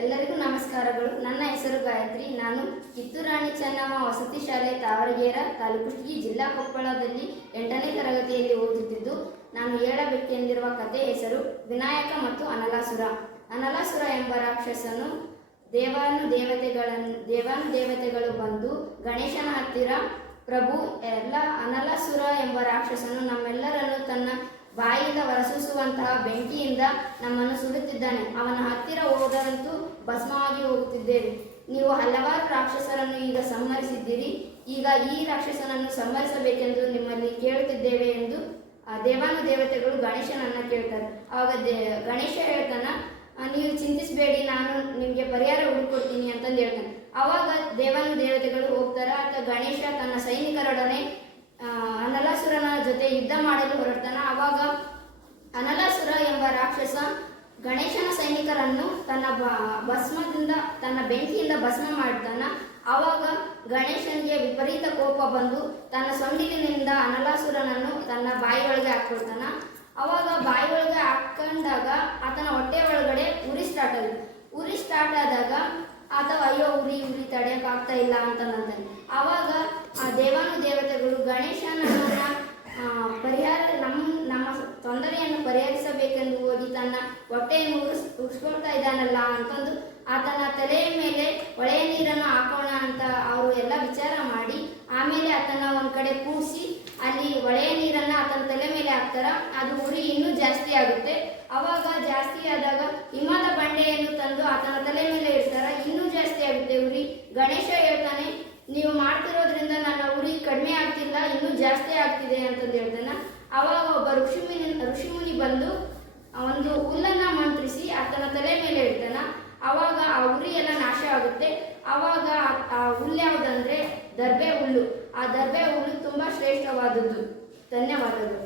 ಎಲ್ಲರಿಗೂ ನಮಸ್ಕಾರಗಳು. ನನ್ನ ಹೆಸರು ಗಾಯತ್ರಿ. ನಾನು ಕಿತ್ತೂರಾಣಿ ಚೆನ್ನಮ್ಮ ವಸತಿ ಶಾಲೆ ತಾವರಗೇರ ತಾಲೂಕು ಜಿಲ್ಲಾ ಕೊಪ್ಪಳದಲ್ಲಿ 8ನೇ ತರಗತಿಯಲ್ಲಿ ಓದುತ್ತಿದ್ದು, ನಾನು ಹೇಳಬೇಕೆಂದಿರುವ ಕಥೆ ಹೆಸರು ವಿನಾಯಕ ಮತ್ತು ಅನಲಾಸುರ. ಅನಲಾಸುರ ಎಂಬ ರಾಕ್ಷಸನು ದೇವಾನುದೇವತೆಗಳು ಬಂದು ಗಣೇಶನ ಹತ್ತಿರ, ಪ್ರಭು, ಅನಲಾಸುರ ಎಂಬ ರಾಕ್ಷಸನು ನಮ್ಮೆಲ್ಲರನ್ನು ತನ್ನ ಬಾಯಿಂದ ಹೊರಸೂಸುವಂತಹ ಬೆಂಕಿಯಿಂದ ನಮ್ಮನ್ನು ಸುಡುತ್ತಿದ್ದಾನೆ. ಅವನ ಹತ್ತಿರ ಹೋದರಂತೂ ಭಸ್ಮವಾಗಿ ಹೋಗುತ್ತಿದ್ದೇವೆ. ನೀವು ಹಲವಾರು ರಾಕ್ಷಸರನ್ನು ಈಗ ಸಂಹರಿಸಿದ್ದೀರಿ. ಈಗ ಈ ರಾಕ್ಷಸನನ್ನು ಸಂಹರಿಸಬೇಕೆಂದು ನಿಮ್ಮಲ್ಲಿ ಕೇಳುತ್ತಿದ್ದೇವೆ ಎಂದು ದೇವಾನುದೇವತೆಗಳು ಗಣೇಶನನ್ನು ಕೇಳ್ತಾರೆ. ಆವಾಗ ಗಣೇಶ ಹೇಳ್ತಾನ, ನೀವು ಚಿಂತಿಸಬೇಡಿ, ನಾನು ನಿಮಗೆ ಪರಿಹಾರ ಹುಡುಕೊಡ್ತೀನಿ ಅಂತಂದು ಹೇಳ್ತಾನೆ. ಆವಾಗ ದೇವಾನುದೇವತೆಗಳು ಹೋಗ್ತಾರೆ. ಆತ ಗಣೇಶ ತನ್ನ ಸೈನಿಕರೊಡನೆ ಅನಲಾಸುರನ ಜೊತೆ ಯುದ್ಧ ಮಾಡಲು ಹೊರಡ್ತಾನ. ಆವಾಗ ಅನಲಾಸುರ ಎಂಬ ರಾಕ್ಷಸ ಗಣೇಶನ ಸೈನಿಕರನ್ನು ತನ್ನ ಬೆಂಕಿಯಿಂದ ಭಸ್ಮ ಮಾಡ್ತಾನ. ಆವಾಗ ಗಣೇಶನಿಗೆ ವಿಪರೀತ ಕೋಪ ಬಂದು ತನ್ನ ಸೊಂಡಿಲಿನಿಂದ ಅನಲಾಸುರನನ್ನು ತನ್ನ ಬಾಯಿಯೊಳಗೆ ಹಾಕ್ಕೊಳ್ತಾನ. ಆವಾಗ ಬಾಯಿಯೊಳಗೆ ಹಾಕೊಂಡಾಗ ಆತನ ಹೊಟ್ಟೆ ಒಳಗಡೆ ಉರಿ ಸ್ಟಾರ್ಟ್ ಆದಾಗ ಆತ ಅಯ್ಯೋ ಉರಿ ತಡೆಯೋಕ್ಕಾಗ್ತಾ ಇಲ್ಲ ಅಂತಂತಾನೆ. ಆವಾಗ ದೇವಾನುದೇವತೆಗಳು ಗಣೇಶನನ್ನ ಪರಿಹಾರ ನಮ್ಮ ತೊಂದರೆಯನ್ನು ಪರಿಹರಿಸಬೇಕೆಂದು ಹೋಗಿ ತನ್ನ ಹೊಟ್ಟೆಯನ್ನು ಉರಿಸ್ಕೊಳ್ತಾ ಇದ್ದಾನಲ್ಲ ಅಂತಂದು ಆತನ ತಲೆಯ ಮೇಲೆ ಹೊಳೆಯ ನೀರನ್ನು ಹಾಕೋಣ ಅಂತ ಅವರು ಎಲ್ಲ ವಿಚಾರ ಮಾಡಿ, ಆಮೇಲೆ ಆತನ ಒಂದು ಕಡೆ ಕೂಡಿಸಿ ಅಲ್ಲಿ ಹೊಳೆಯ ನೀರನ್ನು ಆತನ ತಲೆ ಮೇಲೆ ಹಾಕ್ತಾರ. ಅದು ಉರಿ ಇನ್ನೂ ಜಾಸ್ತಿ ಆಗುತ್ತೆ. ಅವಾಗ ಜಾಸ್ತಿ ಆದಾಗ ಹಿಮದ ಬಂಡೆಯನ್ನು ತಂದು ಆತನ ತಲೆ ಮೇಲೆ ಇಡ್ತಾರ. ಇನ್ನೂ ಜಾಸ್ತಿ ಆಗುತ್ತೆ ಉರಿ. ಗಣೇಶ ಹೇಳ್ತಾನೆ, ನೀವು ಮಾಡ್ತಿರೋದ್ರಿಂದ ನನ್ನ ಉರಿ ಕಡಿಮೆ ಆಗ್ತಿಲ್ಲ, ಇನ್ನೂ ಜಾಸ್ತಿ ಆಗ್ತಿದೆ ಅಂತಂದು ಹೇಳ್ತಾನ. ಆವಾಗ ಒಬ್ಬ ಋಷಿಮುನಿ ಬಂದು ಒಂದು ಹುಲ್ಲನ್ನ ಮಂತ್ರಿಸಿ ಆತನ ತಲೆ ಮೇಲೆ ಇಡ್ತಾನ. ಆವಾಗ ಆ ಉರಿ ಎಲ್ಲ ನಾಶ ಆಗುತ್ತೆ. ಆವಾಗ ಆ ಹುಲ್ಲು ಯಾವುದಂದ್ರೆ ದರ್ಬೆ ಹುಲ್ಲು. ಆ ದರ್ಬೆ ಹುಲ್ಲು ತುಂಬಾ ಶ್ರೇಷ್ಠವಾದದ್ದು. ಧನ್ಯವಾದಗಳು.